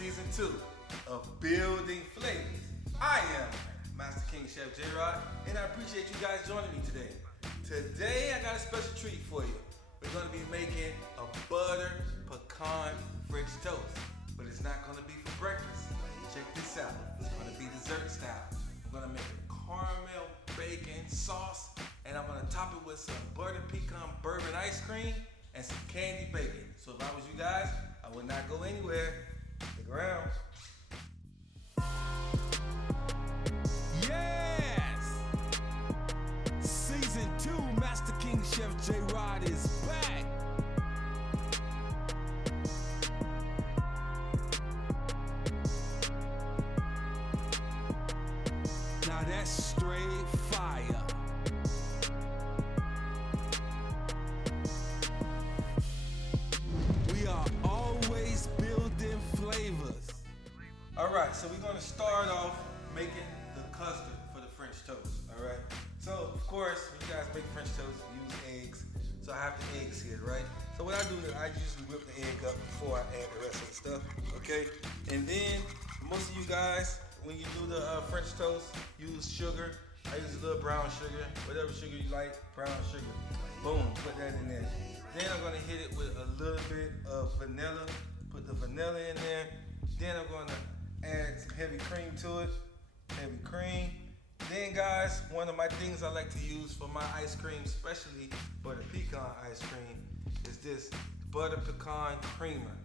season 2 of Building Flavors. I am Master King Chef J-Rod, and I appreciate you guys joining me today. Today I got a special treat for you. We're going to be making a butter pecan French toast, but it's not going to be for breakfast. Check this out. It's going to be dessert style. I'm going to make a caramel bacon sauce, and I'm going to top it with some butter pecan bourbon ice cream and some candy bacon. So if I was you guys, I would not go anywhere. Stick around. Yes! Season 2, Master King Chef J-Rod is back. Now that's straight fire. We are always building flavors. Alright, so we're going to start off making the custard for the French toast. Alright, so of course, when you guys make French toast, you use eggs. So I have the eggs here, right? So what I do is I usually whip the egg up before I add the rest of the stuff, okay? And then most of you guys, when you do the French toast, use sugar. I use a little brown sugar, whatever sugar you like, brown sugar. Boom, put that in there. Then I'm gonna hit it with a little bit of vanilla. Put the vanilla in there. Then I'm gonna add some heavy cream to it. Heavy cream. Then guys, one of my things I like to use for my ice cream, especially butter pecan ice cream, is this butter pecan creamer.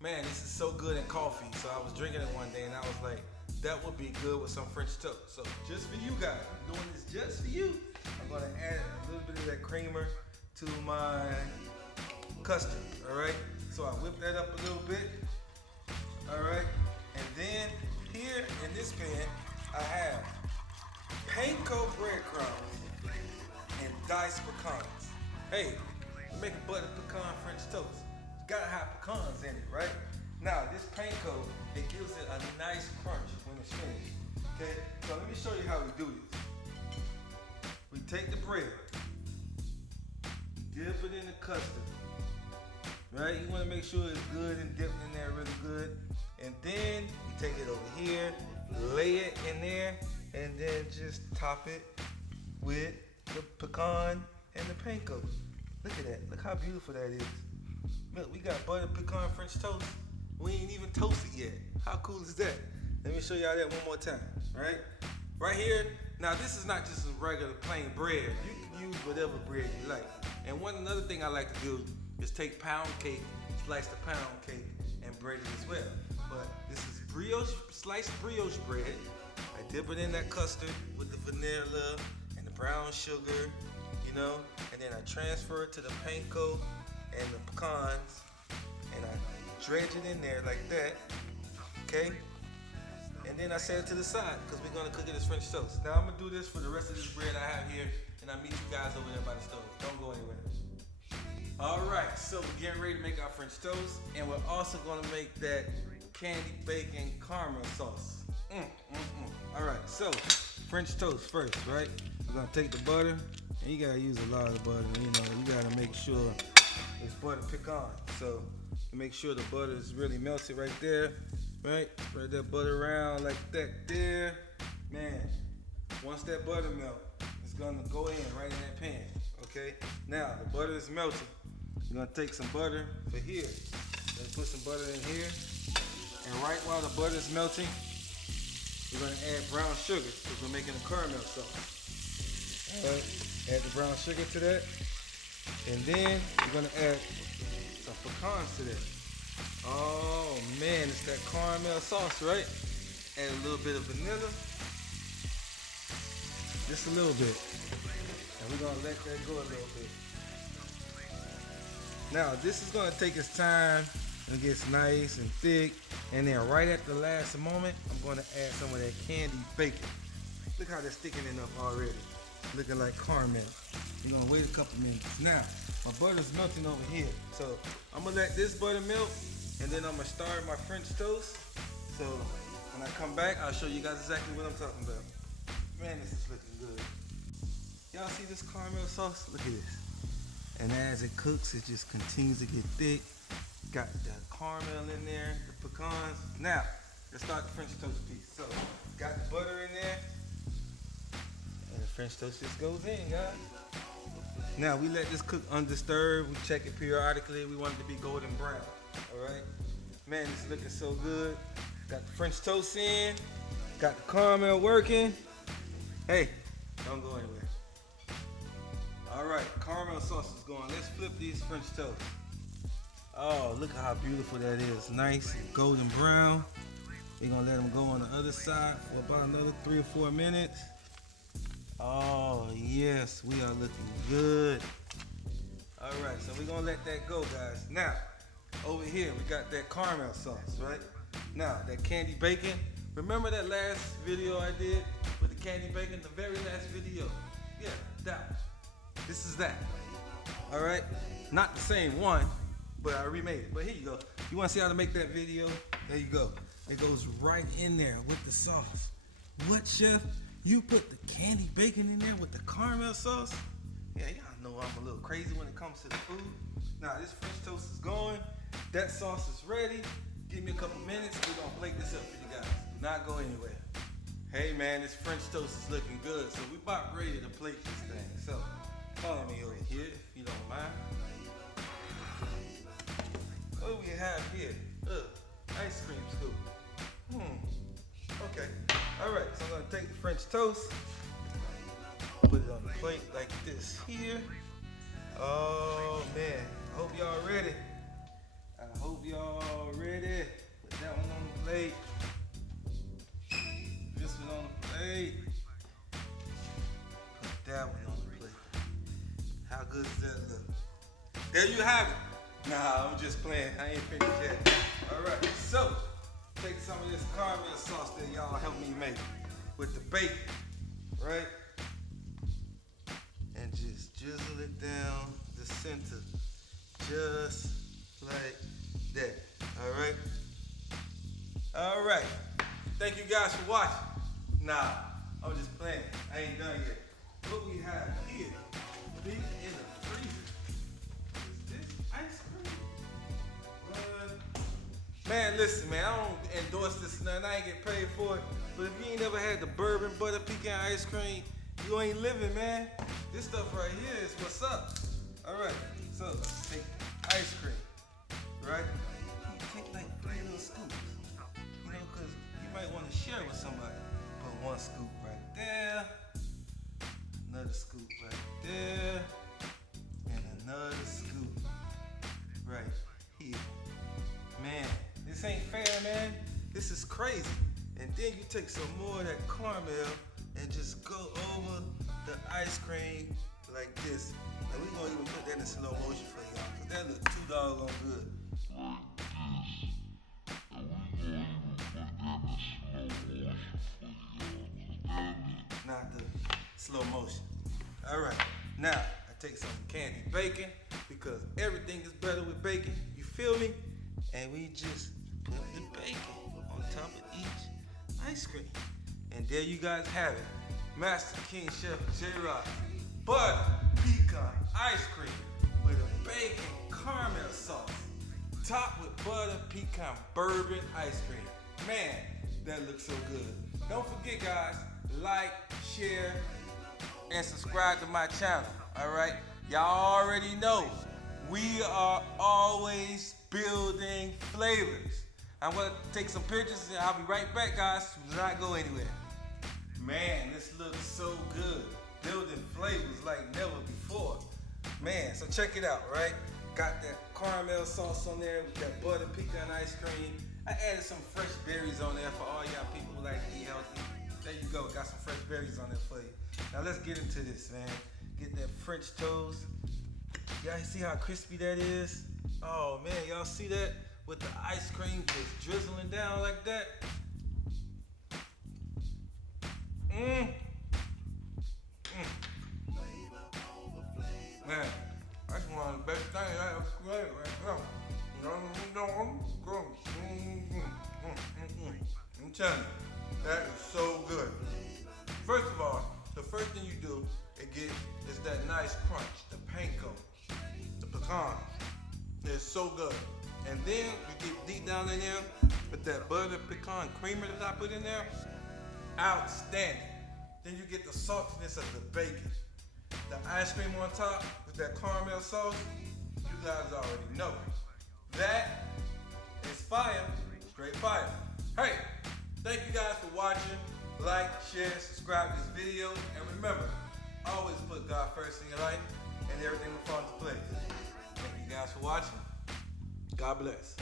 Man, this is so good in coffee. So I was drinking it one day and I was like, that would be good with some French toast. So just for you guys, I'm doing this just for you. I'm gonna add a little bit of that creamer to my custard, all right? So I whip that up a little bit, all right? And then here in this pan, I have panko breadcrumbs and diced pecans. Hey, we're making butter pecan French toast. You gotta have pecans in it, right? Now this panko, it gives it a nice crunch when it's finished. Okay, so let me show you how we do this. We take the bread, dip it in the custard, right? You wanna make sure it's good and dipped in there really good. And then you take it over here, lay it in there, and then just top it with the pecan and the panko. Look at that, look how beautiful that is. Look, we got butter pecan French toast. We ain't even toasted yet. How cool is that? Let me show y'all that one more time, right? Right here, now this is not just a regular plain bread. You can use whatever bread you like. And another thing I like to do is take pound cake, slice the pound cake, and bread it as well. But this is brioche, sliced brioche bread. I dip it in that custard with the vanilla and the brown sugar, you know, and then I transfer it to the panko and the pecans, and I dredge it in there like that, okay? And then I set it to the side because we're gonna cook it as French toast. Now I'm gonna do this for the rest of this bread I have here, and I'll meet you guys over there by the stove. Don't go anywhere. All right, so we're getting ready to make our French toast, and we're also gonna make that candy bacon caramel sauce. All right, so French toast first, right? We're gonna take the butter, and you gotta use a lot of butter. You know, you gotta make sure it's butter pecan. So make sure the butter is really melted right there, right? Spread that butter around like that there. Man, once that butter melt, it's gonna go in right in that pan, okay? Now, the butter is melting. You're gonna take some butter for here. Let's put some butter in here. And right while the butter is melting, we're gonna add brown sugar because we're making a caramel sauce. All right, add the brown sugar to that. And then we're gonna add some pecans to that. Oh man, it's that caramel sauce, right? Add a little bit of vanilla. Just a little bit. And we're gonna let that go a little bit. Now this is gonna take its time. It gets nice and thick. And then right at the last moment, I'm gonna add some of that candy bacon. Look how that's thickening up already. Looking like caramel. You're gonna wait a couple minutes. Now, my butter's melting over here. So I'm gonna let this butter melt, and then I'm gonna start my French toast. So when I come back, I'll show you guys exactly what I'm talking about. Man, this is looking good. Y'all see this caramel sauce? Look at this. And as it cooks, it just continues to get thick. Got the caramel in there, the pecans. Now, let's start the French toast piece. So, got the butter in there. And the French toast just goes in, guys. Now, we let this cook undisturbed. We check it periodically. We want it to be golden brown. All right? Man, it's looking so good. Got the French toast in. Got the caramel working. Hey, don't go anywhere. All right, caramel sauce is going. Let's flip these French toast. Oh, look how beautiful that is. Nice golden brown. We're gonna let them go on the other side for about another 3 or 4 minutes. Oh, yes, we are looking good. All right, so we're gonna let that go, guys. Now, over here, we got that caramel sauce, right? Now, that candy bacon. Remember that last video I did with the candy bacon? The very last video. Yeah, that one. This is that. All right? Not the same one, but I remade it. But here you go. You want to see how to make that video? There you go. It goes right in there with the sauce. What, chef? You put the candy bacon in there with the caramel sauce? Yeah, y'all know I'm a little crazy when it comes to the food. Now, this French toast is going. That sauce is ready. Give me a couple minutes. We're going to plate this up for you guys. Do not go anywhere. Hey, man, this French toast is looking good. So we about ready to plate this thing. So follow me over here if you don't mind. What do we have here? Ice cream scoop. Okay. All right, so I'm gonna take the French toast, put it on the plate like this here. Oh man, I hope y'all ready. I hope y'all ready. Put that one on the plate. This one on the plate. Put that one on the plate. How good does that look? There you have it. Nah, I'm just playing. I ain't finished yet. All right, so take some of this caramel sauce that y'all helped me make with the bacon, right? And just drizzle it down the center, just like that. All right? All right. Thank you guys for watching. Nah, I'm just playing. I ain't done yet. What we have here, deep in the freezer, is this ice cream. Man, listen, man, I don't endorse this nothing. I ain't get paid for it. But if you ain't never had the bourbon butter pecan ice cream, you ain't living, man. This stuff right here is what's up. All right, so take ice cream, right? You take like 3 little scoops, you know, because you might want to share with somebody. Put 1 scoop right there, another scoop right there, and another scoop right here. Man, this ain't fair, man. This is crazy. And then you take some more of that caramel and just go over the ice cream like this. And we're gonna even put that in slow motion for y'all, because that looks too doggone good. Not the slow motion. All right, now I take some candy bacon, because everything is better with bacon. You feel me? And we just put the bacon on top of each ice cream. And there you guys have it. Master King Chef J-Rock butter pecan ice cream with a bacon caramel sauce, topped with butter pecan bourbon ice cream. Man, that looks so good. Don't forget, guys, like, share, and subscribe to my channel. All right, y'all already know we are always building flavors. I'm gonna take some pictures and I'll be right back, guys. Do not go anywhere. Man, this looks so good. Building flavors like never before. Man, so check it out, right? Got that caramel sauce on there with that butter pecan ice cream. I added some fresh berries on there for all y'all people who like to eat healthy. There you go, got some fresh berries on there for you. Now let's get into this, man. Get that French toast. Y'all see how crispy that is? Oh man, y'all see that? With the ice cream just drizzling down like that. Man, that's one of the best things I ever created right now. I'm telling you, that is so good. First of all, the first thing you do is that nice crunch, the panko, the pecan. It's so good. And then you get deep down in there with that butter pecan creamer that I put in there. Outstanding. Then you get the saltiness of the bacon. The ice cream on top with that caramel sauce. You guys already know. That is fire. Straight fire. Hey, thank you guys for watching. Like, share, subscribe to this video. And remember, always put God first in your life and everything will fall into place. Thank you guys for watching. God bless.